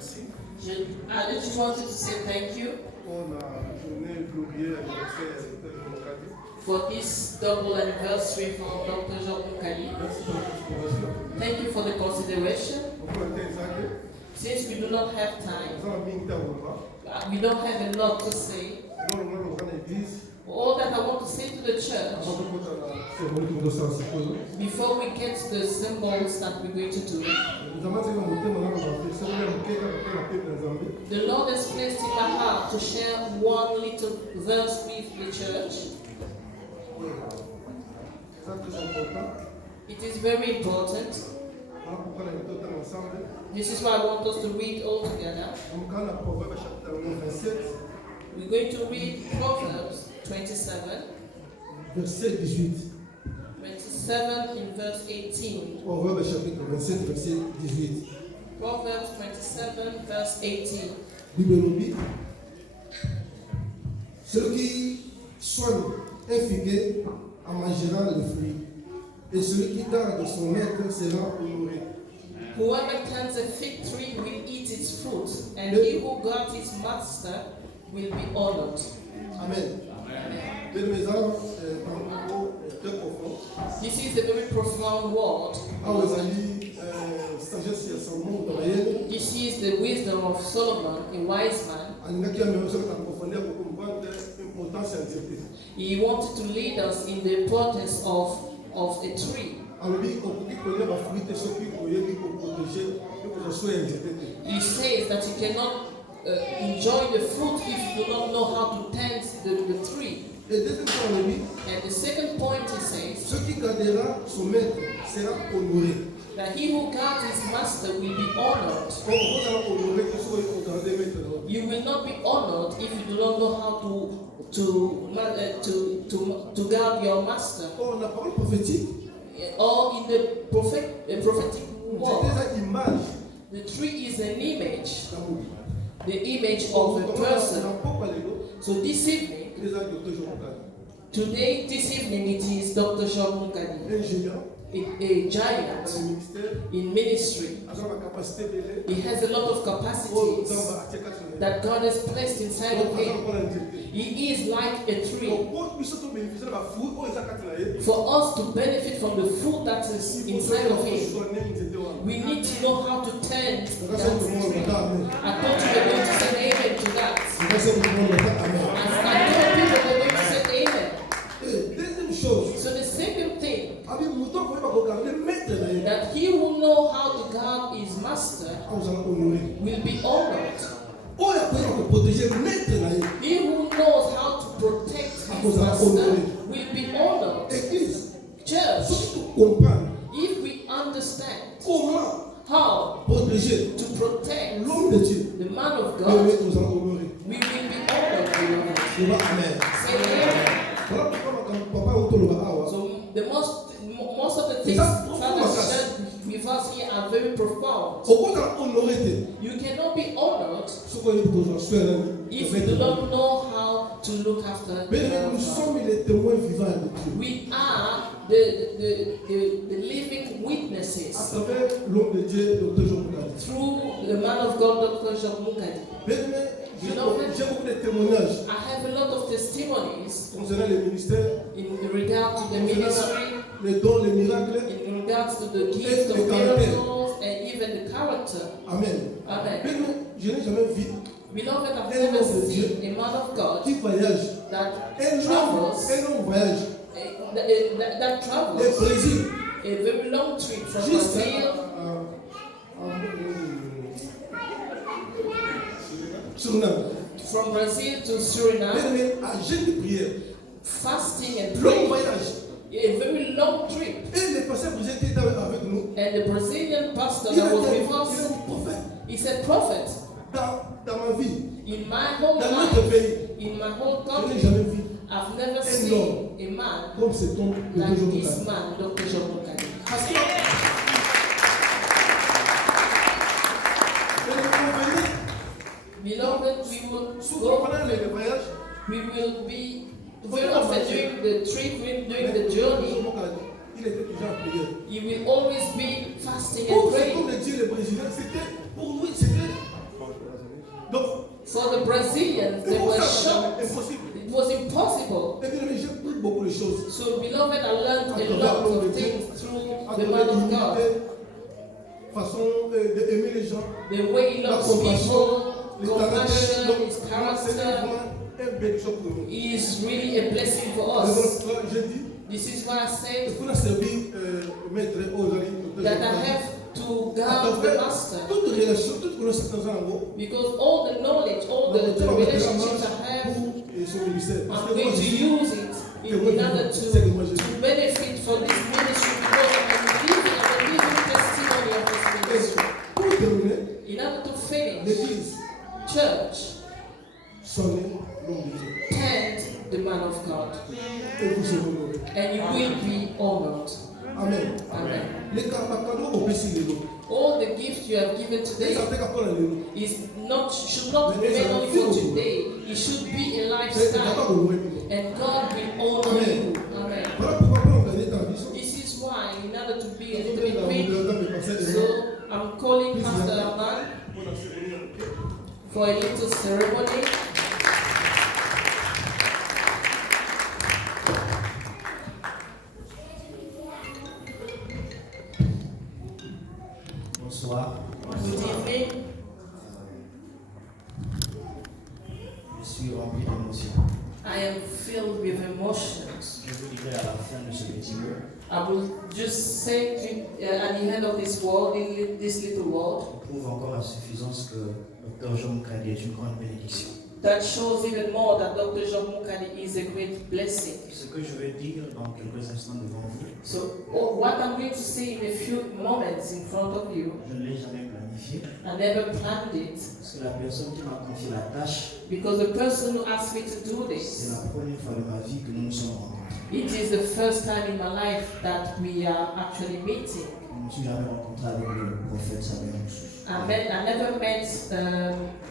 merci I just wanted to say thank you pour la journée glorieuse anniversaire de Dr. Mokadi. for this double anniversary for Dr. Jean Mukadi. Merci pour la considération. Thank you for the consideration. Pourquoi on était exact? Since we do not have time, Nous avons mis une table au bas. we don't have a lot to say. Nous allons dans l'église. All that I want to say to the church, Avant de mettre la cérémonie de nostalgie. before we get to the symbols that we're going to do, Nous avons dit que nous avons fait ça. Nous avons fait la paix dans Zambie. the Lord has placed in my heart to share one little verse with the church. C'est très important. It is very important. Voilà pourquoi on est tout le temps ensemble. This is why I want us to read all together. Donc, quand la Proverbe chapitre 27, We're going to read Proverbs 27, verset 18. 27 in verse 18. Proverbe chapitre 27, verset 18. Proverbs 27, verse 18. Bible nous dit, celui qui soigne un figuier en mangera le fruit, et celui qui garde son maître sera honoré. Whoever tends a fig tree will eat its fruit, and he who guards his master will be honored. Amen. Bien, mes amis, parcours très profond. This is a very profound word. Ah, vous avez sagesse et enseignement dans la Bible. This is the wisdom of Solomon, a wise man. On a qui a mis en profondeur pour comprendre l'importance scientifique. He wanted to lead us in the importance of a tree. Alors, il faut qu'on ait la fruit de ceux qui pour protéger, pour que ce soit injecté. He says that you cannot enjoy the fruit if you do not know how to tend the tree. Et deuxième point, on dit, And the second point he says celui qui gardera son maître sera honoré. that he who guards his master will be honored. On va honorer que soit garder maître. You will not be honored if you do not know how to guard your master. Or, la parole prophétique, Or in the prophetic c'est word, déjà image the tree is an image, d'amour. the image of a person. So this evening, today, this evening, it is Dr. Jean Mukadi, Ingénieur, a giant dans le ministère, in ministry. avec la capacité de l'aider. He has a lot of capacities that God has placed inside of him. He is like a tree. For us to benefit from the fruit that is inside of him, we need to know how to tend that tree. I thought you were going to say amen to that. I thought people were going to say amen. So the second thing, that he who know how to guard his master will be honored. He who knows how to protect his master will be honored. Church, if we understand how to protect the man of God, we will be honored. Say amen. So most of the things Father said with us here are very profound. You cannot be honored if you do not know how to look after the We are the living witnesses through the man of God, Dr. Jean Mukadi. I have a lot of testimonies in regard to the ministry, in regards to the gift of miracles, and even the character. Amen. Amen. Beloved, I've Un never homme de seen Dieu a man of God qui voyage, that un travels, homme voyage that du travels Brésil a very long trip from jusqu'à Brazil Suriname. from Brazil to Suriname, À jeûne de prière, fasting and long praying. voyage. A very long trip. Et le pasteur brésilien qui était avec nous, And the Brazilian pastor il a that was dit, with il a us, dit, prophète, he said, Prophet, dans ma vie, in my whole dans notre life, pays, in my whole je n'ai country, jamais vu I've never un seen homme a man comme cet homme de like toujours this man, Dr. Jean Mukadi. Parce que Beloved, we will souvent go, pendant les voyages, we will be very often during the trip, during the journey, il était toujours en prière. you will always be fasting and Comme praying. le dit le Brésilien, c'était pour lui, c'était Donc, for the Brazilians, they were shocked. impossible. It was impossible. Et bien, j'ai appris beaucoup de choses. So, beloved, I learned a lot of things through À the man of God. Façon d'aimer les gens. The way he La loves compassion. people, compassion, his C'est character vraiment une belle chose pour nous. is really a blessing for us. Donc, je dis, This is why I il say faut servir maître aux amis. that I have to guard the master. Toute relation, toute connaissance en gros. Because all the knowledge, all the relationships I have, I'm going to use it in order to benefit from this ministry because I'm a living testimony of this ministry. Pour terminer, In order to finish, l'église church sonnait l'homme de Dieu. tend the man of God, Et vous serez honorés. and you will be honored. Amen. Amen. Les cadeaux au PC de l'eau. All the gifts you have given Les today attaques à Paul et l'eau. should not remain only for today. It should be a C'est capable lifestyle, de louer. and God will honor you. Amen. Voilà pourquoi Paul a gagné ta vision. This is why, in order to be a little Donc, bit quick, so I'm calling Pastor Aman for a little ceremony. Bonsoir. Good evening. Je suis rempli d'émotions. I am filled with emotions. Je vous dirai à la fin de ce petit mot I will just say to, at the end of this world, in this little world, on prouve encore à suffisance que Dr. Jean Moukadi est une grande bénédiction. that shows even more that Dr. Jean Moukadi is a great blessing. Ce que je vais dire dans quelques instants devant vous, So what I'm going to say in a few moments in front of you, je ne l'ai jamais planifié I never planned it parce que la personne qui m'a confié la tâche, because the person who asked me to do c'est this, la première fois de ma vie que nous nous sommes rencontrés. it is the first time in my life that we are actually meeting. Je ne me suis jamais rencontré avec le prophète Samuel Moussou. I never met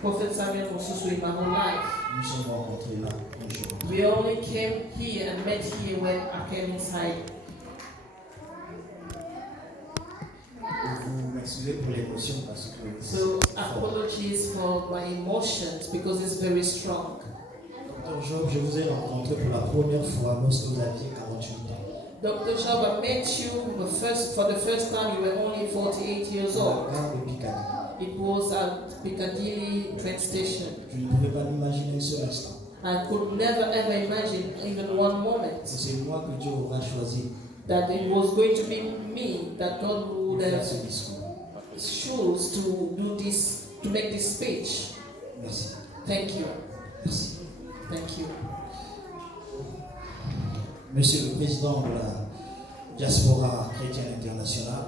Prophet Samuel Mosusu in my whole life. Nous nous sommes rencontrés là un jour. We only came here and met here when I came inside. Vous m'excusez pour l'émotion parce que So apologies for my emotions because it's very strong. Dr. Job, je vous ai rencontré pour la première fois lorsque vous aviez 48 ans. Dr. Job, I met you for the first time you were only 48 years À old. la gare de Picardie. It was at Piccadilly train station. Je ne pouvais pas m'imaginer un seul instant. I could never ever imagine even one moment C'est moi que Dieu aura choisi that it was going to be me, that God pour would faire have ce discours. chose to do this, to make this speech. Merci. Thank you. Merci. Thank you. Monsieur le Président de la Diaspora Chrétienne Internationale,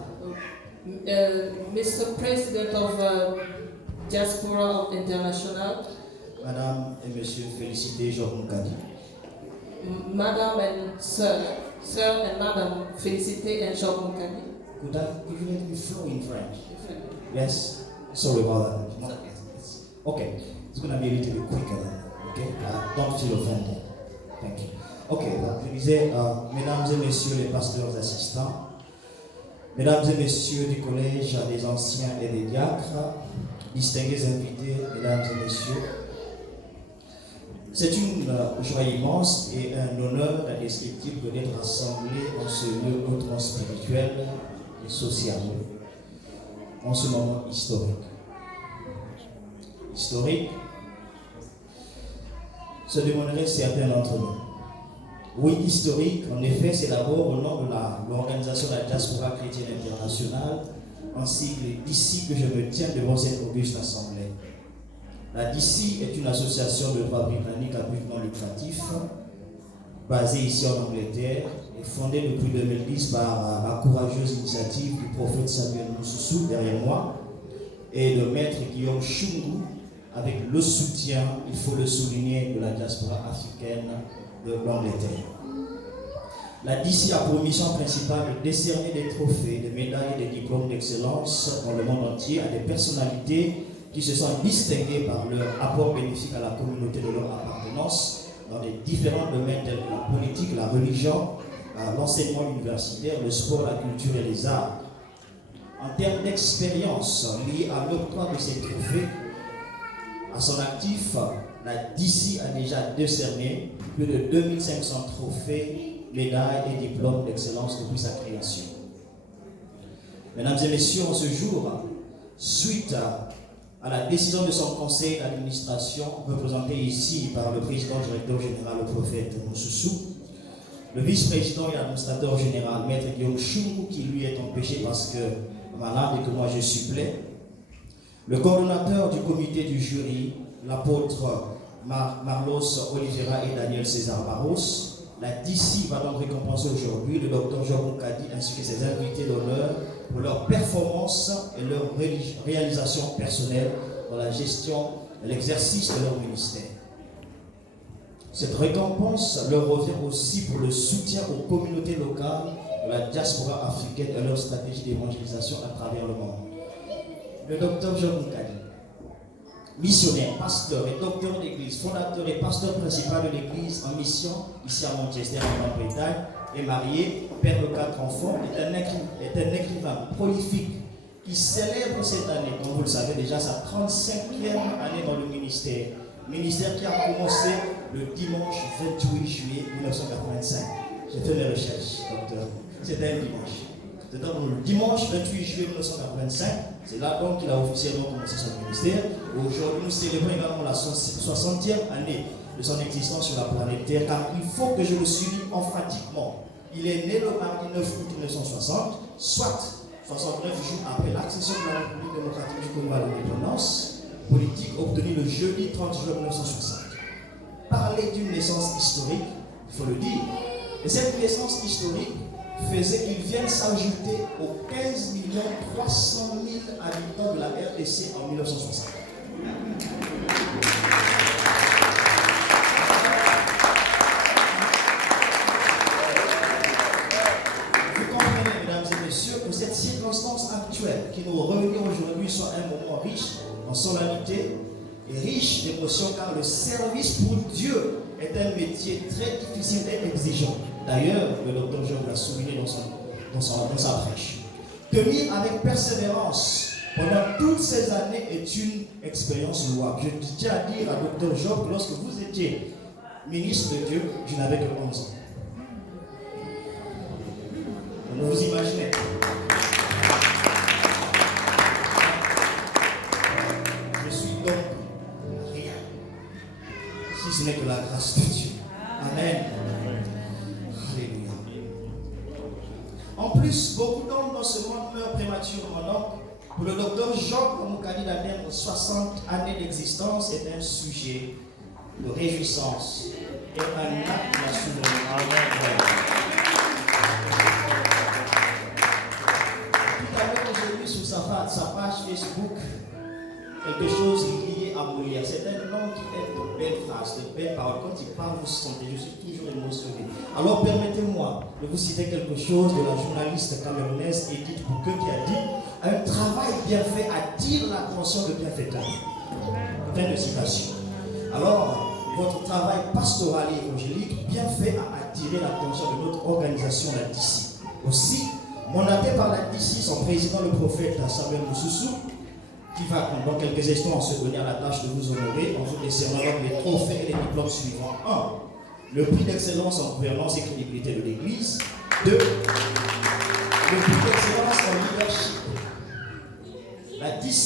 Mr. President of Diaspora International, Madame et Monsieur, félicité Job Moukadi. Madam and Sir and Madam Felicité and Job Moukadi. Could you let me flow in French? Yes. Sorry about that. No. Okay. It's going to be a little bit quicker than that. Okay. Don't feel offended. Thank you. Okay. Je disais, mesdames et messieurs les pasteurs assistants, mesdames et messieurs du collège des anciens et des diacres, distingués invités, mesdames et messieurs, c'est une joie immense et un honneur indescriptible d'être rassemblés dans ce lieu hautement spirituel et social, en ce moment historique. Historique, se demanderaient certains d'entre nous. Oui, historique, en effet, c'est d'abord au nom de l'organisation de la Diaspora Chrétienne Internationale, ainsi que d'ici que je me tiens devant cette auguste assemblée. La DICI est une association de droit britannique à but non lucratif, basée ici en Angleterre, et fondée depuis 2010 par la courageuse initiative du prophète Samuel Moussou derrière moi et de maître Guillaume Chungu, avec le soutien, il faut le souligner, de la diaspora africaine de l'Angleterre. La DICI a pour mission principale de décerner des trophées, des médailles et des diplômes d'excellence dans le monde entier à des personnalités qui se sont distinguées par leur apport bénéfique à la communauté de leur appartenance dans les différents domaines tels que la politique, la religion, l'enseignement universitaire, le sport, la culture et les arts. En termes d'expérience liée à l'octroi de ces trophées, À son actif, la DC a déjà décerné plus de 2500 trophées, médailles et diplômes d'excellence depuis sa création. Mesdames et messieurs, en ce jour, suite à la décision de son conseil d'administration, représenté ici par le président directeur général, le prophète Moussoussou, le vice-président et administrateur général, maître Guillaume Choumou, qui lui est empêché parce que malade et que moi je supplée, le coordonnateur du comité du jury, l'apôtre Marlos Oliveira et Daniel César Barros, la DC va donc récompenser aujourd'hui le docteur Jean Moukadi ainsi que ses invités d'honneur pour leur performance et leur réalisation personnelle dans la gestion et l'exercice de leur ministère. Cette récompense leur revient aussi pour le soutien aux communautés locales de la diaspora africaine et leur stratégie d'évangélisation à travers le monde. Le docteur Jean Moukadi, missionnaire, pasteur et docteur d'église, fondateur et pasteur principal de l'église en mission ici à Manchester, en Grande-Bretagne, est marié, père de 4 enfants, est un écrivain prolifique qui célèbre cette année, comme vous le savez déjà, sa 35e année dans le ministère. Ministère qui a commencé le dimanche 28 juillet 1985. J'ai fait mes recherches, docteur. C'était un dimanche. C'était le dimanche 28 juillet 1985. C'est là donc qu'il a officiellement commencé son ministère. Aujourd'hui, nous célébrons également la 60e année de son existence sur la planète Terre, car il faut que je le souligne emphatiquement. Il est né le mardi 9 août 1960, soit 69 jours après l'accession de la République démocratique du Congo à l'indépendance politique obtenue le jeudi 30 juin 1960. Parler d'une naissance historique, il faut le dire. Et cette naissance historique faisait qu'il vienne s'ajouter aux 15 300 000 habitants de la RDC en 1960. Vous comprenez, mesdames et messieurs, que cette circonstance actuelle qui nous réunit aujourd'hui soit un moment riche en solennité et riche d'émotions, car le service pour Dieu est un métier très difficile et exigeant. D'ailleurs, le docteur Job l'a souligné dans sa prêche. Tenir avec persévérance pendant toutes ces années est une expérience louable. Je tiens à dire à docteur Job que lorsque vous étiez ministre de Dieu, je n'avais que 11 ans. Donc vous imaginez. Je suis donc rien, si ce n'est que la grâce de Dieu. Amen. Alléluia. En plus, beaucoup d'hommes dans ce monde meurent prématurément. Donc, pour le docteur Jean Moukadi d'atteindre 60 années d'existence est un sujet de réjouissance et un acte de la souveraineté. Tout à l'heure, j'ai vu sur sa page Facebook quelque chose lié à Molière. C'est un homme qui aime de belles phrases, de belles paroles. Quand il parle, vous sentez, je suis toujours émotionné. Alors permettez-moi de vous citer quelque chose de la journaliste camerounaise Edith Bouquet qui a dit: un travail bien fait attire l'attention de bienfaiteurs. Fin de citation. Alors, votre travail pastoral et évangélique bien fait a attiré l'attention de notre organisation, la DC. Aussi, mandaté par la DC, son président, le prophète Samuel Moussoussou, qui va dans quelques instants se donner à la tâche de vous honorer en vous décernant les trophées et les diplômes suivants. 1. Le prix d'excellence en gouvernance et crédibilité de l'Église. 2. Le prix d'excellence en leadership. La DC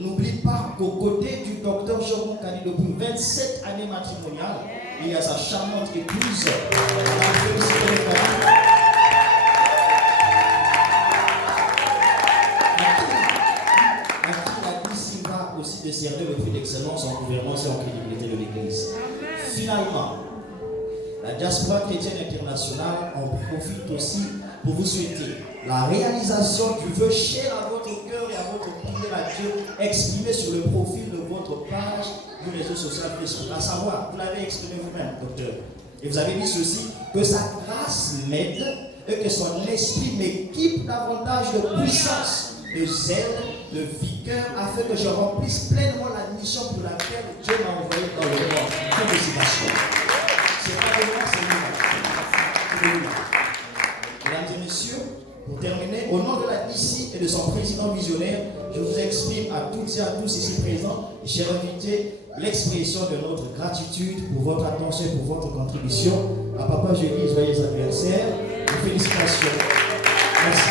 n'oublie pas qu'aux côtés du docteur Jean Moukadi depuis 27 années matrimoniales, il y a sa charmante épouse, aussi décerner le prix d'excellence en gouvernance et en crédibilité de l'Église. Finalement, la diaspora chrétienne internationale en profite aussi pour vous souhaiter la réalisation du vœu cher à votre cœur et à votre prière à Dieu exprimé sur le profil de votre page du réseau social Facebook. À savoir, vous l'avez exprimé vous-même, docteur. Et vous avez dit ceci: que sa grâce m'aide et que son esprit m'équipe davantage de puissance, de zèle, de vigueur, afin que je remplisse pleinement la mission pour laquelle Dieu m'a envoyé dans le monde. Félicitations. C'est pas de moi, c'est lui. Mesdames et messieurs, pour terminer, au nom de la DC et de son président visionnaire, je vous exprime à toutes et à tous ici présents, chers invités, l'expression de notre gratitude pour votre attention et pour votre contribution. À Papa, je dis joyeux anniversaire et félicitations. Merci.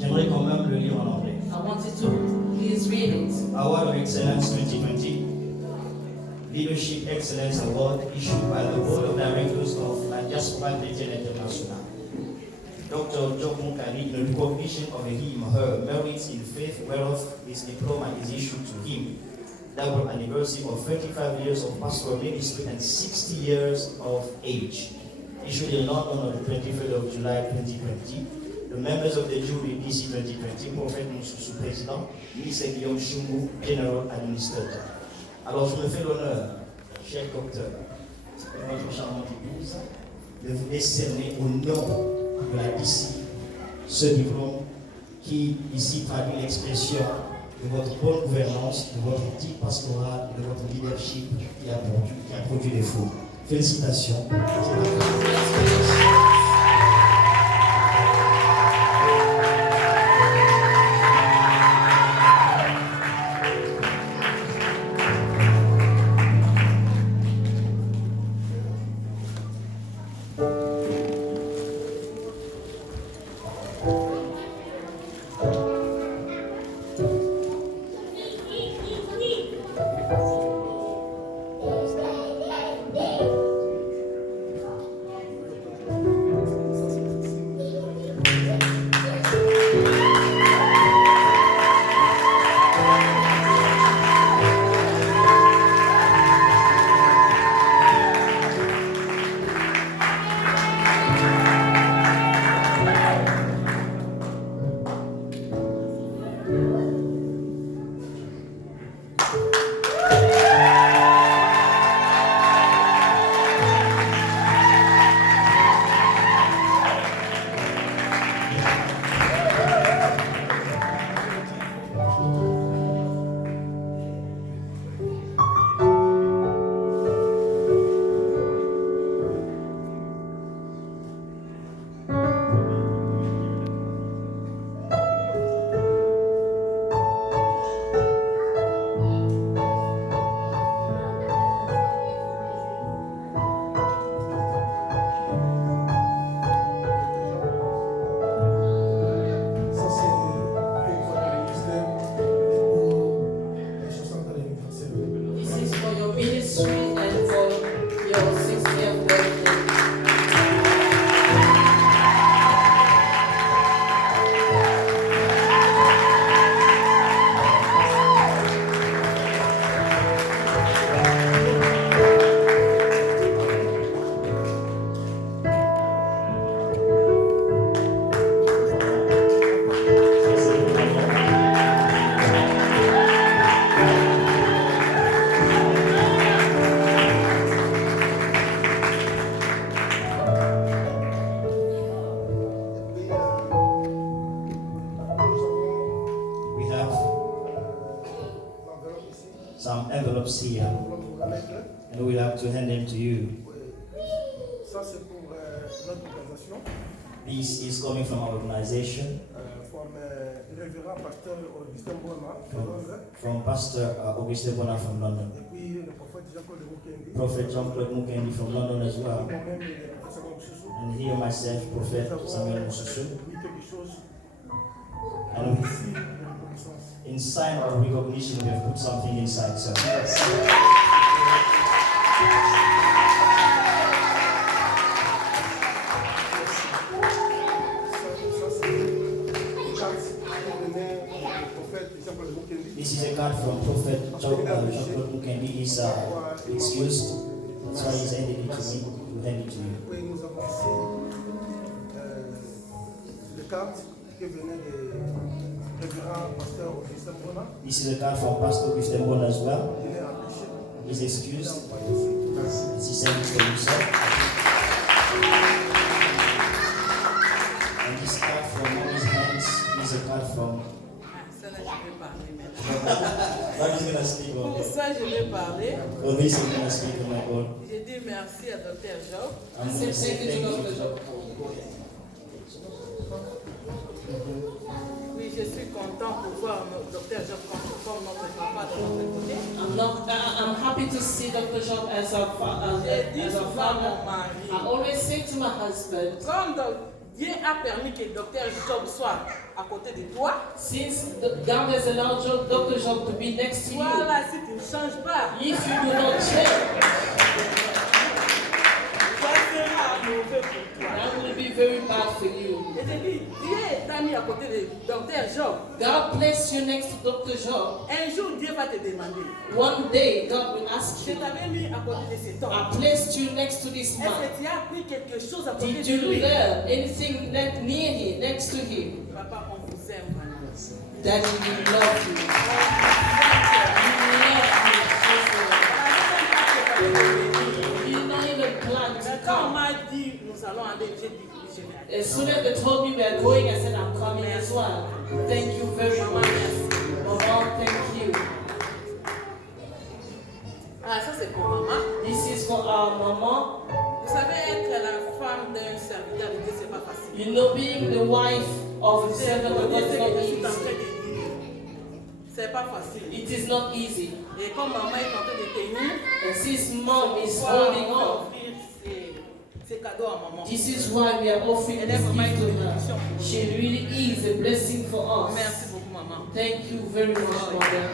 J'aimerais quand même le lire en anglais. I wanted to please read it. Award of Excellence 2020, Leadership Excellence Award issued by the Board of Directors of La Diaspora Chrétienne International. Dr. Joe Munkani, in recognition of him, her merits in faith, whereof his diploma is issued to him. Double anniversary of 35 years of pastoral ministry and 60 years of age. Issued in London on the 23rd of July 2020. The members of the jury DC 2020, Prophet Moussou, Président, Mr. Guillaume Chumou, General Administrator. Alors je me fais l'honneur, cher docteur, et votre charmante épouse, de vous décerner au nom de la DC ce diplôme qui ici traduit l'expression de votre bonne gouvernance, de votre éthique pastorale et de votre leadership qui a produit des fruits. Félicitations. Some envelopes here, and we'll have to hand them to you. Ça c'est pour notre organisation. This is coming from our organization. From Révérend Pasteur Augustin Bona from Pastor Augustin Bona from London. Et puis le prophète Jean-Claude Mukendi. Prophet Jean-Claude Mukendi from London as well. Moi-même, And here myself, Prophet Samuel Moussou. quelque chose And ici. In sign of recognition, we have put something inside. So. This is a card from Prophet Jean-Claude Mukendi. He's excused. That's why he's handing it to me. To hand it to you. Oui, nous avons ici les cartes qui venaient du révérend pasteur Augustin Bona. This is a card from Pastor Augustin Bona as well. Il est empêché. He's excused. He sent it for himself. And this card from Mommy's hands is a card from. That is going to speak on Pour ça, je vais parler. Oh, this is going to speak on my own. Je dis merci à Dr. Job. I'm going to say thank you. Oui, je suis content pour voir Dr. Job comme notre papa de notre côté. I'm happy to see Dr. Job as our father. I always say to my husband, Comme Dieu a permis que Dr. Job soit à côté de toi, since God has allowed Dr. Job to be next to you, voilà, si tu ne changes pas, if you do not change, ça sera mauvais pour toi. that will be very bad for you. Et je dis, Dieu t'a mis à côté de Dr. Job. God placed you next to Dr. Job. Un jour, Dieu va te demander. One day, God will ask Je you, t'avais mis à côté de cet homme. I placed you next to this Est-ce man. que tu as appris quelque chose à côté Did de you lui? learn anything near him, next to him? Papa, on vous aime vraiment. Daddy, we love you. We love you. We did not even plan to Quand on come. m'a dit nous allons aller, j'ai dit oui, je vais aller. As soon as they told me we are going, I said I'm coming as well. Thank you very much. Mama, thank you. Ah, ça c'est pour maman. This is for our mama. Vous savez, être la femme d'un serviteur de Dieu, c'est pas facile. You know, being the wife of a servant of God is not easy. C'est pas facile. It is not easy. Et comme maman est en train de tenir, And since mom is holding on, offrir ses cadeaux à maman. this is why we are offering this gift to her. She really is a blessing for us. Merci beaucoup, maman. Thank you very much, mother.